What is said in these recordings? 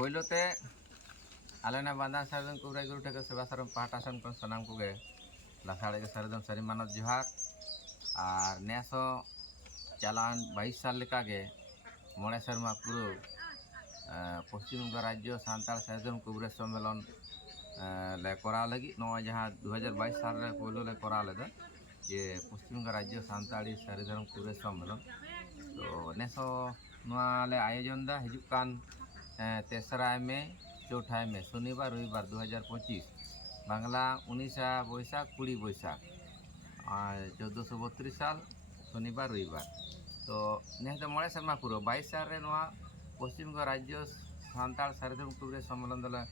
पहलोते आलेना बांधा सारदम कुबराई गुरु ठेके सेवा सारम पाहटा सन को सनाम कोगे लासाड़े के सारदम सरी मानव जोहार और नेसो चालान 22 साल लेका गे मोड़े शर्मा पुरो पश्चिम बंग राज्य सान्ताल सारदम कुबरेज सम्मेलन ले करा लगी नो जहाँ 2022 साल रे पहलो ले करा लेदा ये पश्चिम बंग राज्य सान्ताली सारदम कुबरेज सम्मेलन तो नेसो नोआ ले आयोजन दा हिजुकान 3 मई 4 मई शनिवार रविवार 2025 बांग्ला 19 बैसाख 20 बैसाख 1432 साल शनिवार रविवार तो नेह मोड़े शर्मा पुरो 22 साल रे नोआ पश्चिम बंग राज्य सान्ताल सारदम कुबरेज सम्मेलन दले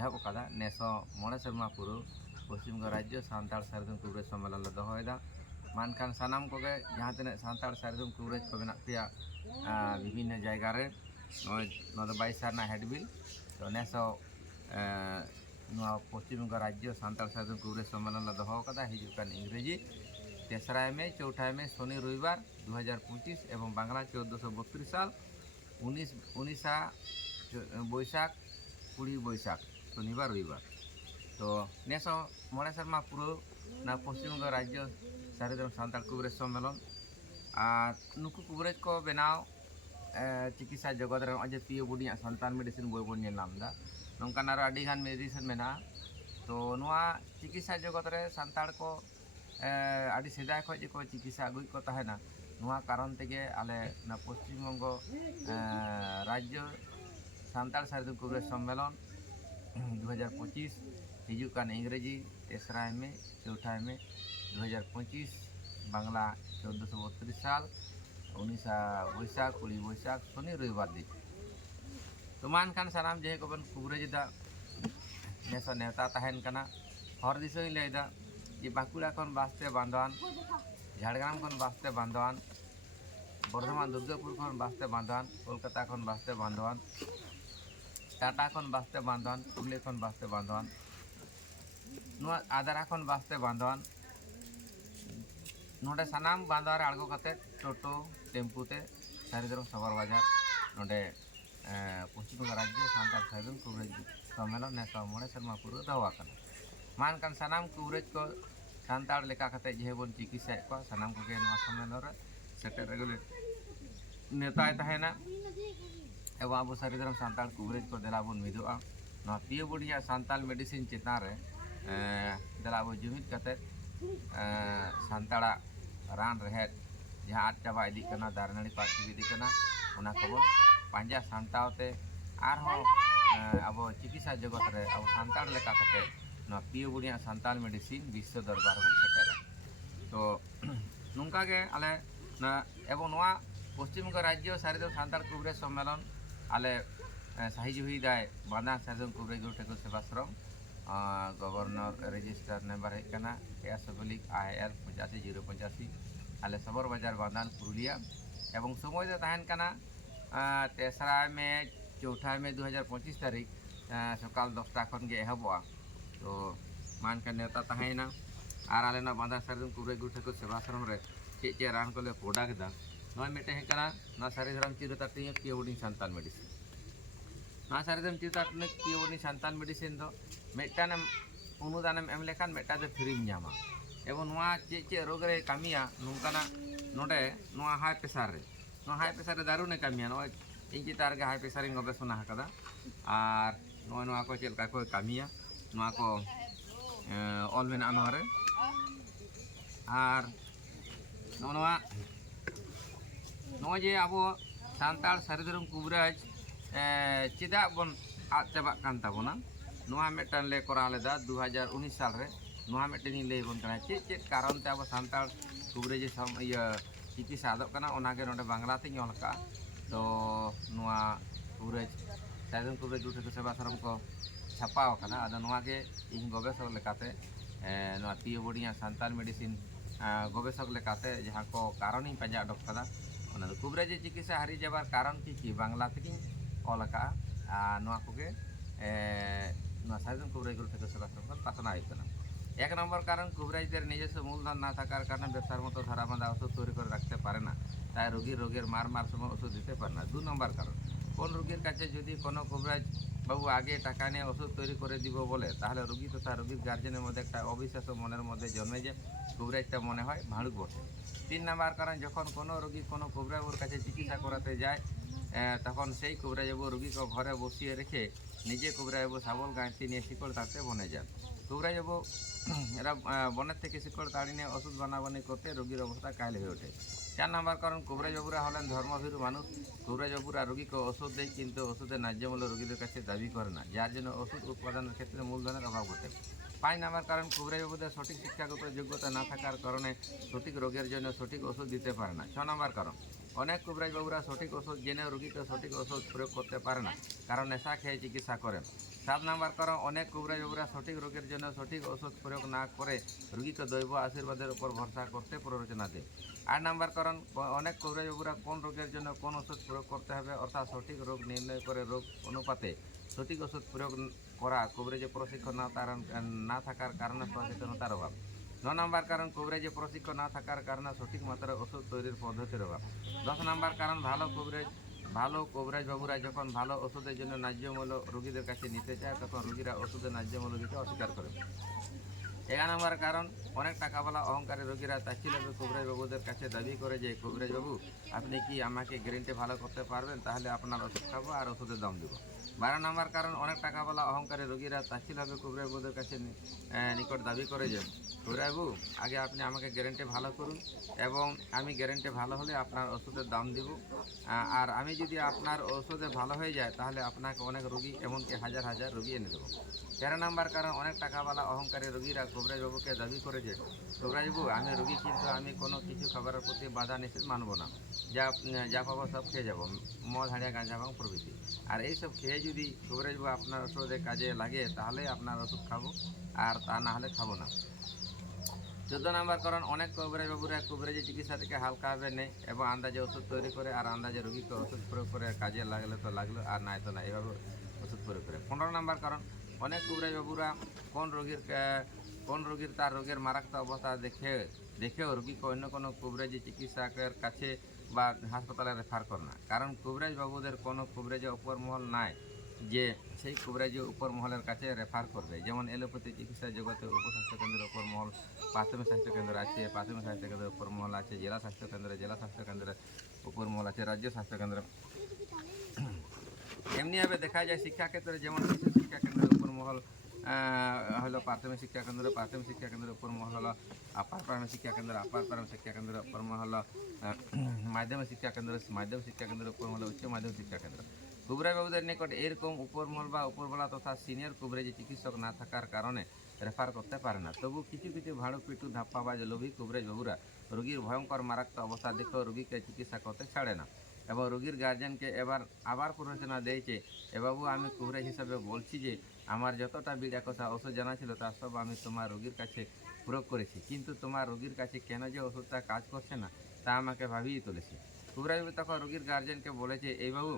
एहब कदा नेसो मोड़े शर्मा पुरो पश्चिम बंग राज्य सान्ताल सारदम कुबरेज सम्मेलन ले दोहोयदा मानखान सानाम कोगे जहाँ तने सान्ताल सारदम कुबरेज को मेना पेया विभिन्न जगह रे 22 साल हेडबिल तो नेसो पश्चिम बंग राज्य सान्ताल सारदम कुबरेज सम्मेलन ले दोहो कदा हिजुकान इंग्रेजी 3 मई 4 मई शनि रविवार 2025 एवं बांग्ला 1432 साल 19 बैसाख 20 बैसाख शनिवार रविवार तो नेसो मोड़े शर्मा पुरो ना पश्चिम बंग राज्य सारदम सान्ताल कुबरेज सम्मेलन और नुकु कुबरेज को बनाव चिकित्सा जगत रे अजे पियो बुडिया संतान मेडिसिन बोय बोन नेल नामदा नोंकान आरो आडी गान मेडिसिन मेना तो नोआ चिकित्सा जगत रे संताल को आडी सेदाय खो जे को चिकित्सा अगुई को ताहेना नोआ कारण तेगे आले ना पश्चिम बंग राज्य सान्ताल सारदम कुबरेज सम्मेलन 2025 हिजुकान इंग्रेजी 3 मई 4 मई 2025 बांग्ला 1432 साल 19 बैसाख 20 बैसाख शनि रविवार दी तो मानखान सानाम जे को बन कुबरेज दा नेसो नेता ताहेन कना हर दिसोई लेदा जे बाकुड़ा खन बास्ते बांधवान झाड़ग्राम खन बास्ते बांधवान बर्धमान दुर्गापुर खन बास्ते बांधवान कोलकाता खन बास्ते बांधवान टाटा खन बास्ते बांधवान पुरले खन बास्ते बांधवान नुआ आदरा खन बास्ते बांधवान नोडे सानाम बांधवार आड़गो कते टोटो टेम्पूते सारदम सबर बाजार नोडे पश्चिम बंग राज्य सान्ताल सारदम कुबरेज सम्मेलन नेसो मोड़े शर्मा पुरो दवाकन मानकान सानाम कुबरेज को सान्ताल लेका कते जेबन चिकित्सा को सानाम कोगे नोआ सम्मेलन रे सेटर रेगुले नेताय ताहेना एवं अब सारदम सान्ताल कुबरेज को देलाबन मिदुआ नोआ पियो बुडिया सान्ताल मेडिसिन चेतान रे देलाबो जुमिद कते सान्ताड़ा रान रेहेद जहाँ आद चाबा इदी कना दारनाड़ी पार्टी इदी कना उना खबर पांजा सान्तावते आरहो अब चिकित्सा जगत रे अब सान्ताड़ लेका कते ना पियो बुडिया सान्ताल मेडिसिन विश्व दरबार को सेटेरा तो नुंका के आले ना एवं नोआ पश्चिम बंग राज्य सारदम सान्ताल कुबरेज सम्मेलन आले साहिज हुई दाय बांधा सारदम कुबरेज गुरु ठेको सेवाश्रम गवर्नर रजिस्टर नंबर है एसबलिक IL 85 आले सबर बाजार बांधान पुरुलिया एवं समय दो तहन कना 3 मई 4 मई 2025 तारीख सकाल 10टा खन गे एहबोआ तो मान का नेता तहना और आले ना बांधा सारदम कुबरेज गुरु ठेको सेवाश्रम रे चे रान को ले पोडा केदा नय मेटे है कना ना सारीधरम चिरताटी पियोडी सान्ताल मेडिसिन ना सारीधरम चिरताटी पियोडी सान्ताल मेडिसिन दो मेटान अनुदान एम लेखान मेटा दे फ्री नामा एवं नोआ चे रोग रे कामिया नोंकाना नोडे नोआ हाई प्रेसार रे दारू ने कामिया नो इन चितार गे हाई प्रेसार इन गवेषणा हकदा और नोआ को चेलका को कामिया नोआ को ऑल मेना नोआ रे और नोआ जे अब सान्ताल सारदम कुबरेज चेदा बन आद चाबा कान ताबोना नोआ मेटन ले करा लेदा 2019 साल रे नोआ मेटन ले बन कना चे कारण ते अब सान्ताल कुबरेज चिकित्सा आदब कना ओनागे नोडे बांग्ला ते ᱧᱚᱞ का तो नोआ कुबरेज सारदम कुबरेज गुरु ठेको सेवाश्रम को छापाव कना आदो नोआ के इन गवेषक लेकाते नोआ पियो बुडिया सान्ताल मेडिसिन गवेषक लेकाते जहाँ को कारण इन पाजा अडक कदा ओना कुबरेज चिकित्सा हारि जाबार कारण की बांग्ला ते ऑल का नोआ कोगे सारदम कुबरेज गुरु ठेको सेवाश्रम को पासना आयतना 1 नम्बर कारण कुबरेज निजस्व मूलधन ना थाकार कारण व्यवसार मतो धारा बांधा औषध तैरि करे राखते पारे ना ताई रोगीर मार समय औषध दीते पारे ना 2 नम्बर कारण कोन रोगीर काছে যদি কোনো কুবরেজ বাবু আগে টাকা নিয়ে ওষুধ তৈরি করে দিব বলে, তাহলে রুগী তথা রুগীর গার্জেনের মধ্যে একটা অবিশ্বাস মনের মধ্যে জন্মে যে কুবরাজটা মনে হয় ভাঁড়ুক বটে। 3 নাম্বার কারণ, যখন কোনো রোগী কোনো কুবরাজবাবুর কাছে চিকিৎসা করাতে যায় তখন সেই কুবরাজবাবু রুগীকে ঘরে বসিয়ে রেখে নিজে কুবরাজবাবু শাবল গাঁথি নিয়ে শিকড় তাড়তে বনে যান। কুবরাজবাবু এরা বনের থেকে শিকড় তাড়ি নিয়ে ওষুধ বানাবানি করতে রোগীর অবস্থা কাহিল হয়ে ওঠে। 4 নাম্বার কারণ, কুবরাজবাবুরা হলেন ধর্মভীরু মানুষ। কুবরাজবাবুরা রোগীকে ওষুধ দেয়, কিন্তু ওষুধের ন্যায্য মূল্য রোগীদের কাছে দাবি করে না, যার জন্য ওষুধ উৎপাদনের ক্ষেত্রে মূলধনের অভাব ঘটে। 5 নাম্বার কারণ, কুবরাজবাবুদের সঠিক শিক্ষাগত যোগ্যতা না থাকার কারণে সঠিক রোগের জন্য সঠিক ওষুধ দিতে পারে না। 6 নাম্বার কারণ, অনেক কুবরাজবাবুরা সঠিক ওষুধ জেনেও রোগীকে সঠিক ওষুধ প্রয়োগ করতে পারে না, কারণ নেশা খেয়ে চিকিৎসা করেন। 7 নাম্বার কারণ, অনেক কুবরাজবাবুরা সঠিক রোগের জন্য সঠিক ওষুধ প্রয়োগ না করে রোগীকে দৈব আশীর্বাদের উপর ভরসা করতে প্ররোচনা দেয়। 8 নাম্বার কারণ, অনেক কুবরাজবাবুরা কোন রোগের জন্য কোন ওষুধ প্রয়োগ করতে হবে অর্থাৎ সঠিক রোগ নির্ণয় করে রোগ অনুপাতে সঠিক ওষুধ প্রয়োগ করা কুবরাজে প্রশিক্ষণ না থাকার কারণে সচেতনতার অভাব। 9 নাম্বার কারণ, কুবরাজে প্রশিক্ষণ না থাকার কারণে সঠিক মাত্রায় ওষুধ তৈরির পদ্ধতির অভাব। 10 নাম্বার কারণ, ভালো কবিরাজবাবুরা যখন ভালো ওষুধের জন্য ন্যায্য মূল্য রোগীদের কাছে নিতে চায়, তখন রোগীরা ওষুধের ন্যায্য মূল্য দিতে অস্বীকার করে। 11 নম্বর কারণ, অনেক টাকাওয়ালা অহংকারী রোগীরা তাচ্ছিল্যে কবিরাজবাবুদের কাছে দাবি করে যে, কবিরাজবাবু আপনি কি আমাকে গ্যারেন্টি ভালো করতে পারবেন, তাহলে আপনার ওষুধ খাবো আর ওষুধের দাম দেবো। 12 নম্বর কারণ, অনেক টাকাওয়ালা অহংকারী রোগীরা তাচ্ছিল্যে কবিরাজবাবুদের কাছে নিকট দাবি করে যে, কবিরাজবাবু আগে আপনি আমাকে গ্যারেন্টি ভালো করুন, এবং আমি গ্যারেন্টি ভালো হলে আপনার ওষুধের দাম দিব, আর আমি যদি আপনার ওষুধে ভালো হয়ে যায় তাহলে আপনাকে অনেক রোগী, এমনকি হাজার হাজার রোগী এনে দেবো। 13 নম্বর কারণ, অনেক টাকাওয়ালা অহংকারী রোগীরা কবিরাজবাবুকে দাবি করে যে, কবিরাজবাবু আমি রোগী, কিন্তু আমি কোনো কিছু খাবারের প্রতি বাধা নিষেধ মানব না, যা পাবো সব খেয়ে যাবো, মদ হাঁড়িয়া গাঁজা ভাঙ প্রভৃতি। আর এইসব খেয়ে যদি কবিরাজবাবু আপনার ওষুধে কাজে লাগে তাহলে আপনার ওষুধ খাবো, আর তা না হলে খাবো না। 14 নম্বর কারণ, অনেক কবিরাজবাবুরা কবিরাজি চিকিৎসা থেকে হালকাভাবে নেয় এবং আন্দাজে ওষুধ তৈরি করে, আর আন্দাজে রোগীকে ওষুধ প্রয়োগ করে, কাজে লাগলে তো লাগলো, আর নাই তো না, এভাবে ওষুধ প্রয়োগ করে। 15 নম্বর কারণ, অনেক কবিরাজবাবুরা কোন রোগীর তার রোগের মারাত্মক অবস্থা দেখেও রোগীকে অন্য কোনো কবিরাজি চিকিৎসকের কাছে বা হাসপাতালে রেফার করে না, কারণ কবিরাজবাবুদের কোনো কবিরাজি উপর মহল নাই যে সেই কবিরাজি উপর মহলের কাছে রেফার করবে। যেমন এলোপ্যাথি চিকিৎসা জগতে উপস্বাস্থ্য কেন্দ্রের উপর মহল, প্রাথমিক স্বাস্থ্যকেন্দ্র আছে, প্রাথমিক স্বাস্থ্যকেন্দ্রের উপর মহল আছে, জেলা স্বাস্থ্যকেন্দ্রের উপর মহল আছে, রাজ্য স্বাস্থ্যকেন্দ্র। এমনিভাবে দেখা যায় শিক্ষাক্ষেত্রে, যেমন শিশু শিক্ষাকেন্দ্রের উপর মহল হলো প্রাথমিক শিক্ষাকেন্দ্রের উপর মহল হলো আপার প্রাথমিক শিক্ষাকেন্দ্রের উপর মহল হলো মাধ্যমিক শিক্ষাকেন্দ্রের উপর মহল উচ্চ মাধ্যমিক শিক্ষাকেন্দ্র। কবিরাজবাবুদের নিকট এরকম উপরমহল বা উপরবেলা তথা সিনিয়র কবিরাজি চিকিৎসক না থাকার কারণে রেফার করতে পারে না। তবু কিছু ভাড়ু পিটু ধাপ্পাবাজ লোভী কবিরাজবাবুরা রোগীর ভয়ঙ্কর মারাত্মক অবস্থা দেখেও রোগীকে চিকিৎসা করতে ছাড়ে না, এবং রোগীর গার্জেনকে আবার প্ররোচনা দিয়েছে, বাবু আমি কবিরাজ হিসাবে বলছি যে আমার যতটা বিড়া কথা ওষুধ জানা ছিল তা সব আমি তোমার রোগীর কাছে প্রয়োগ করেছি, কিন্তু তোমার রোগীর কাছে কেন যে ওষুধটা কাজ করছে না তা আমাকে ভাবিয়ে তুলেছে। কবিরাজবাবু তখন রোগীর গার্জেনকে বলেছে, এই বাবু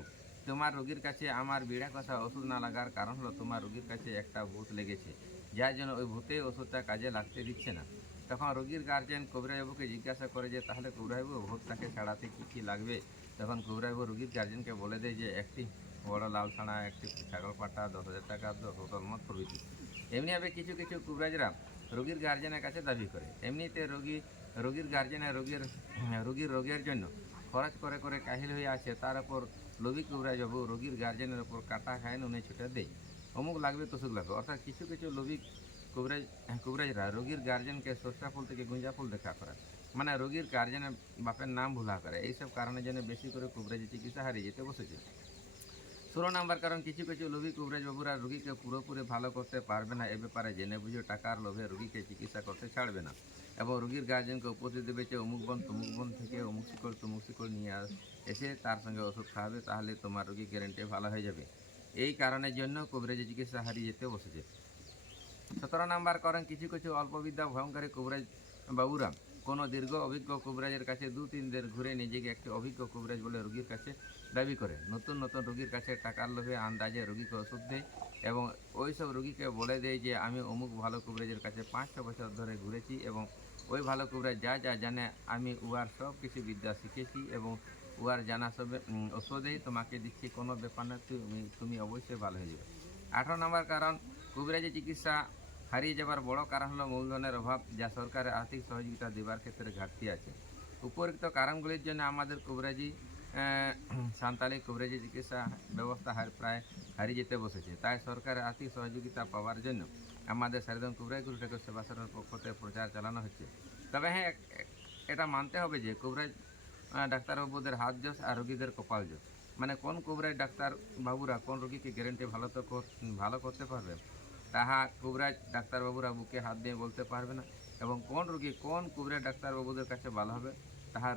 তোমার রোগীর কাছে আমার বিড়া কথা ওষুধ না লাগার কারণ হলো তোমার রোগীর কাছে একটা ভূত লেগেছে, যার জন্য ওই ভূতের ওষুধটা কাজে লাগতে দিচ্ছে না। তখন রোগীর গার্জেন কবিরাজবাবুকে জিজ্ঞাসা করে যে, তাহলে কবিরাজবাবু ভূতটাকে ছাড়াতে কী লাগবে? তখন কবিরাজবাবু রোগীর গার্জেনকে বলে দেয় যে, একটি বড় লাল ছানা, একটি ছাগল পাটা, 10,000 টাকা, 10 বোতল মদ প্রভৃতি। এমনিভাবে কিছু কবিরাজরা রোগীর গার্জেনের কাছে দাবি করে। এমনিতে রোগীর গার্জেনের রোগীর রোগের জন্য খরচ করে কাহিল হয়ে আছে, তার উপর লোভী কবিরাজবাবু রোগীর গার্জেনের ওপর কাটা খায়, নুনে ছুটে দেয়, অমুক লাগবে তসুক লাগবে। অর্থাৎ কিছু লোভী কবিরাজরা রোগীর গার্জেনকে সরষা ফুল থেকে গুঞ্জা ফুল দেখা করায়, মানে রোগীর গার্জেনের বাপের নাম ভুলা করে। এইসব কারণের জন্য বেশি করে কবিরাজি চিকিৎসা হারিয়ে যেতে বসেছে। 16 নম্বর কারণ, কিছু লোভী কবিরাজবাবুরা রোগীকে পুরোপুরি ভালো করতে পারবে না, এ ব্যাপারে জেনে বুঝে টাকার লোভে রোগীকে চিকিৎসা করতে ছাড়বে না, এবং রোগীর গার্জেনকে উপস্থিত দেবে যে অমুক বন থেকে অমুক শিকড় নিয়ে এসে তার সঙ্গে ওষুধ খাওয়াবে, তাহলে তোমার রোগী গ্যারেন্টি ভালো হয়ে যাবে। এই কারণের জন্য কবিরাজি চিকিৎসা হারিয়ে যেতে বসেছে। 17 নম্বর কারণ, কিছু অল্পবিদ্যা ভয়ঙ্করী কবিরাজ বাবুরা কোনো দীর্ঘ অভিজ্ঞ কবিরাজের কাছে 2-3 দিন ঘুরে নিজেকে একটি অভিজ্ঞ কবিরাজ বলে রোগীর কাছে দাবি করে নতুন রোগীর কাছে টাকার লোভে আন্দাজে রোগীকে ওষুধ দেয়, এবং ওই সব রোগীকে বলে দেয় যে আমি অমুক ভালো কবিরাজের কাছে 5-6 বছর ধরে ঘুরেছি, এবং ওই ভালো কবিরাজ যা জানে আমি উহার সব কিছু বিদ্যা শিখেছি, এবং উহার জানা সবে ওষুধেই তোমাকে দিচ্ছি, কোনো ব্যাপার না, তুমি অবশ্যই ভালো হয়ে যাবে। 18 নম্বর কারণ, কবিরাজি চিকিৎসা হারিয়ে যাবার বড় কারণ হলো মূলধনের অভাব, যা সরকারের আর্থিক সহযোগিতা দেবার ক্ষেত্রে ঘাটতি আছে। উপরোক্ত কারণগুলির জন্য আমাদের কবিরাজি সাঁওতালি কবিরাজি চিকিৎসা ব্যবস্থা প্রায় হারিয়ে যেতে বসেছে। তাই সরকারের আর্থিক সহযোগিতা পাওয়ার জন্য আমাদের সারিদম কবিরাজ গুরু ঠাকুর সেবাশ্রমের পক্ষ থেকে প্রচার চালানো হচ্ছে। তবে হ্যাঁ, এটা মানতে হবে যে কবিরাজ ডাক্তারবাবুদের হাত জোস আর রোগীদের কপাল জোস। মানে কোন কবিরাজ ডাক্তারবাবুরা কোন রোগীকে গ্যারেন্টি ভালো করতে পারবে, তাহা কবিরাজ ডাক্তারবাবুরা বুকে হাত দিয়ে বলতে পারবে না, এবং কোন রোগী কোন কবিরাজ ডাক্তারবাবুদের কাছে ভালো হবে তাহা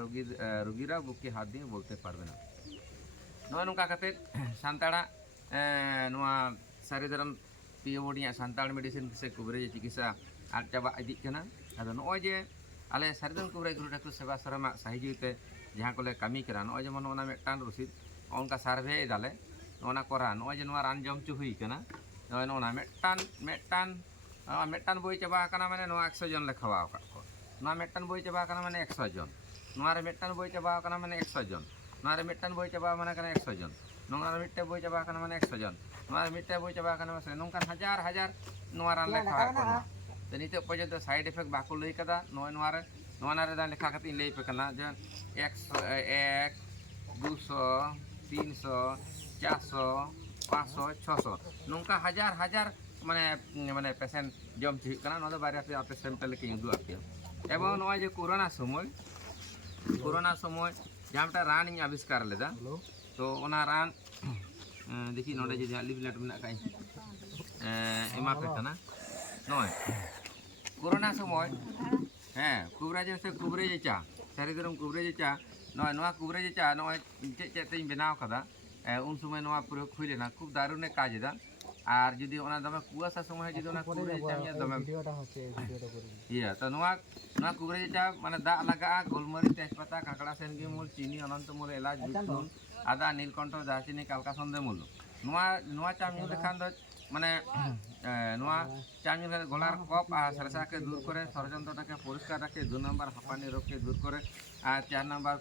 রোগীরা বুকে হাত দিয়ে বলতে পারবে না। নয় নৌকা কাতে সান্তাড়া নোয়া সারিদারাম পিও বডিया সান্তাল মেডিসিন से कवरेज चिकित्सा आद चाबा इदी कना। आदो नॉय जे आले सारिदम कवरेज गुरु ठाकुर सेवा सरमा साहिजुते जहाँ कोले कमी करा नॉय जेमन ओना मेटान रसीद ओनका सर्वे दाले ओना कोरा नॉय जे नोआ रान जम चु हुई कना नॉय नोना मेटान बोई चाबा कना माने नोआ 100 जन लेखावा का को नोआ मेटान बोई चाबा कना माने 100 जन नोआ रे मेटान बोई चाबा कना माने 100 जन नोआ रे मेटान बोई चाबा माने कना 100 जन नोआ रे मिट्टे बोई चाबा कना माने 100 जन नोआ रे मिट्टे बोई चाबा कना माने नोंकान हजार नोआ रान लेखा को तो निते पर्यंत साइड इफेक्ट बाको लई कदा नोआ रे दा लेखा कती लई पे कना जे 100 200 300 400 500 600 नोंका हजार माने पेशेंट जम ची कना नो बारे आपे सैंपल के दु आपे एवं नोआ जे कोरोना समय जहाँटा रान इन आविष्कार लेदा तो ओना रान देखी नोडे जे लिफलेट मेना काई एमा पे कना नय कोरोना समय हाँ कुबरेज से कुबरेज चा सारिदरम कुबरेज चा नय नोआ कुबरेज चा नय चे तेज बनाव कदा उन समय नोआ प्रयोग हुई लेना खूब दारुणे काज दा और जुदी ओना दमे कुआसा समय जुदी ओना कुबरेज चा दमे इया तो नोआ कुबरेज चा माने दा लगा गोलमरीच तेजपाता काकड़ा सेनगी मूल चीनी अनंत मूल इलाज बिटून आदा नीलकंठ दालचीनी कालका संदे मूल नोआ चा मिउ लेखान दो माने नोआ चा मिउ गलार कप और सरसा के दूर करे षड़यंत्रटाके परिष्कार रखे 2 नम्बर हापानी रोग के दूर करे और 4 नम्बर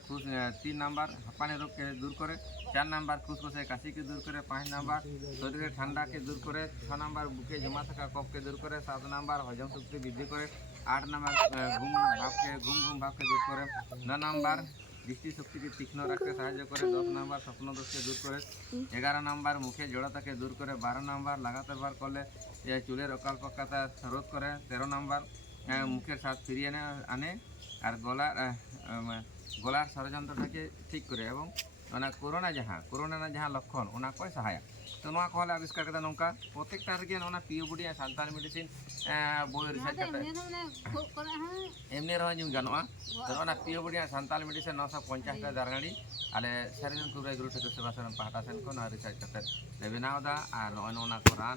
3 नम्बर हापानी रोग के दूर करे 4 नम्बर खुसखुसे काशी के दूर करे 5 नम्बर शरीर ठंडा के दूर करे 6 नम्बर बुके जमा थका कफ के दूर करे 7 नम्बर हजम शक्ति वृद्धि करे 8 नम्बर घूम भाव के दूर करे 9 नम्बर दृष्टि शक्ति के तीक्ष्ण रखते साहाय्य करे 10 नम्बर स्वप्न दोष के दूर करे 11 नम्बर मुखे जड़ता के दूर करे 12 नम्बर लगातार बार करले चूलेर अकाल पक्काता रोध करे 13 नम्बर मुखेर साथ फिरिए आने और गलार षड़यंत्रटाके ठीक करे एवं कोरोना जहाँ लक्षण ओना कोई सहायक तो नोआ कोले आविष्कार करता नौका प्रत्येकटा रेगे ओना पियो बुडिया सान्ताल मेडिसिन बोय रिसर्च करता एमनी रह ᱧᱩ गानोआ तो ओना पियो बुडिया सान्ताल मेडिसिन 950 टा दारगाड़ी आले सारिदन कुबराज गुरु ठाकुर सेवा सदन पाहटा सेन को रिसर्च करते ले बनावदा और ओना कोरान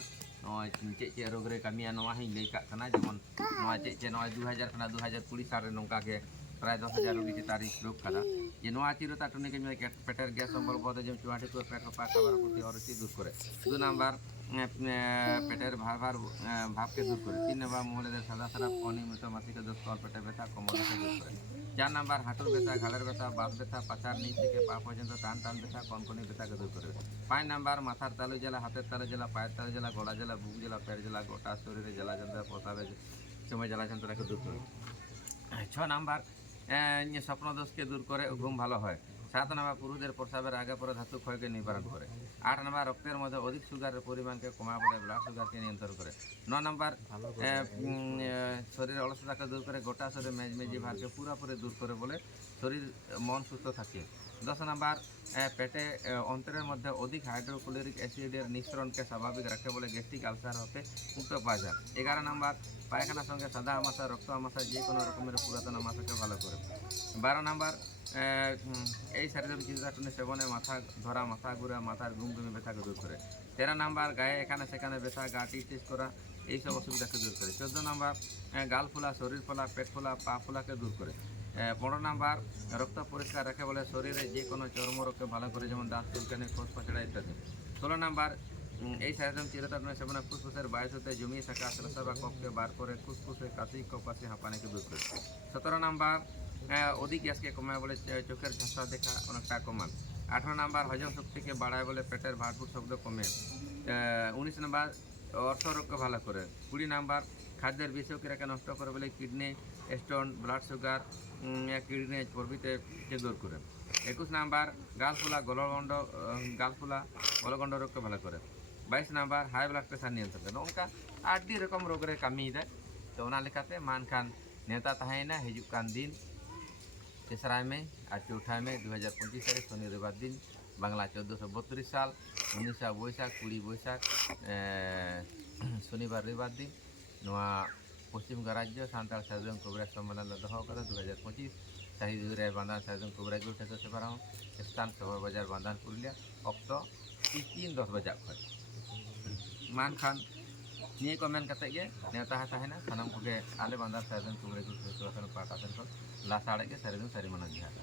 चे रोग रे कामिया नोआ ही लई का कना जेमन नोआ चे नोआ 2000 कना 2020 साल रे नौका के प्राय 10,000 रोगी चितारी प्रयोग करा ये नोआ चिरता टुने के में पेटर गैस संबल बद जम चुहाटी को पेट हपा कवर पुटी और सी दूर करे 2 नंबर पेटेर भार भाव के दूर करे 3 नंबर मोहले सदा सदा अनियमित मासिक दोष कल पेटे व्यथा कमर के दूर करे 4 नंबर हाथुर व्यथा घाड़ेर व्यथा बात व्यथा पाचार नीच থেকে পা পর্যন্ত টান व्यथा कनकनी व्यथा के दूर करे 5 नंबर माथार तालु जला हाथेर तालु जला पायर तालु जला गला जला बुक जला पेट जला गोटा शरीर जला जंत्रणा प्रसावे समय जला जंत्रणा के दूर करे 6 नंबर स्वप्न दोष के दूर करे घुम भालो है 7 नंबर पुरुषদের प्रसावेर आगे पर धातु क्षय के निवारण करे 8 नंबर रक्तेर मध्य अधिक सुगार परिमाण के कमा बले ब्लड सुगार के नियंत्रण करे 9 नंबर शरीर अलसता के दूर करे गोटा शरीर मेजमेजी भार के पूरा दूर करे बोले शरीर मन सुस्थ থাকে 10 नंबर पेटे अंतरेर मध्य अधिक हाइड्रोक्लोरिक एसिडेर निःसरण के स्वाभाविक रखे बोले गैस्ट्रिक आलसार होते मुक्त पाওয়া যায় 11 नंबर पायखाना संगे सादा आमाशा रक्त आमाशा जे कोनो रकमेर पुरातन आमाशाके भालो करे 12 नंबर এই শারীরিক চিকিৎসাটনে সেবনে মাথা ধরা মাথা ঘুরা মাথার ঘুম ঘুমে ব্যথাকে দূর করে 13 নাম্বার গায়ে এখানে সেখানে ব্যথা গা টিস করা এইসব অসুবিধাকে দূর করে 14 নাম্বার গাল ফোলা শরীর ফোলা পেট ফোলা পা ফোলাকে দূর করে 15 নাম্বার রক্ত পরিষ্কার রাখে বলে শরীরে যে কোনো চর্মরোগকে ভালো করে যেমন দাঁত চুলকানি খোঁজ পাচড়া ইত্যাদি 16 নাম্বার এই শারীরিক চিকিৎসাটনে সেবনে ফুসফুসের বায়ু হতে জমিয়ে থাকা শ্বাস বা কফকে বার করে ফুসফুসে কাশি কফ কাশি হাঁপানিকে দূর করে 17 নাম্বার অধিক গ্যাসকে কমায় বলে চোখের ঝাপসা দেখা অনেকটা কমান। 18 নাম্বার হজম শক্তিকে বাড়ায় বলে পেটের ভাটফুট শব্দ কমে। 19 নাম্বার অর্থরোগকে ভালো করে। 20 নাম্বার খাদ্যের বিষক্রিয়াকে নষ্ট করে বলে kidney stone blood sugar kidney প্রভৃতি দূর করে। 21 নাম্বার গালফুলা গলগণ্ড রোগকে ভালো করে। 22 নাম্বার হাই ব্লাড প্রেসার নিয়ন্ত্রণ করে। ᱱᱚᱝᱠᱟ ᱟᱹᱰᱤ ᱨᱚᱠᱚᱢ ᱨᱳᱜᱽ ᱨᱮ ᱠᱟᱹᱢᱤᱭᱮᱫᱟᱭ᱾ ᱛᱚ ᱚᱱᱟ ᱞᱮᱠᱟᱛᱮ ᱢᱟᱱᱠᱷᱟᱱ ᱱᱮᱣᱛᱟ ᱛᱟᱦᱮᱸᱭᱮᱱᱟ ᱦᱤᱡᱩᱜ ᱠᱟᱱ ᱫᱤᱱ 3রা মে আর 4ঠা মে 2025 তারিখ শনি রবিবার দিন বাংলা 1432 সাল 19 বৈশাখ 20 বৈশাখ শনিবার রবিবার দিন নোয়া পশ্চিমবঙ্গ রাজ্য সান্তাল সাধারণ কবিরাজ সম্মেলন দোহ করে 2025 শাহিদুরে বান্ধান সাধারণ কবিরাজ ঠেকে সেবার স্থান শহর বাজার বান্ধান পুরুলিয়া অক্ত 3:10 বাজা খoj मान खान निये को मेन कते गे नेता ताहेना सानाम कोगे आले बांधार साधारण कबिराज ᱴᱷᱮᱠᱮ ᱥᱮᱵᱟ ᱯᱟᱦᱴᱟ ᱥᱮᱱ ᱠᱷᱚᱱ ᱞᱟᱥᱟᱲ ᱜᱮ ᱥᱟᱹᱨᱤ ᱢᱟᱱᱟ ᱡᱚᱦᱟᱨ।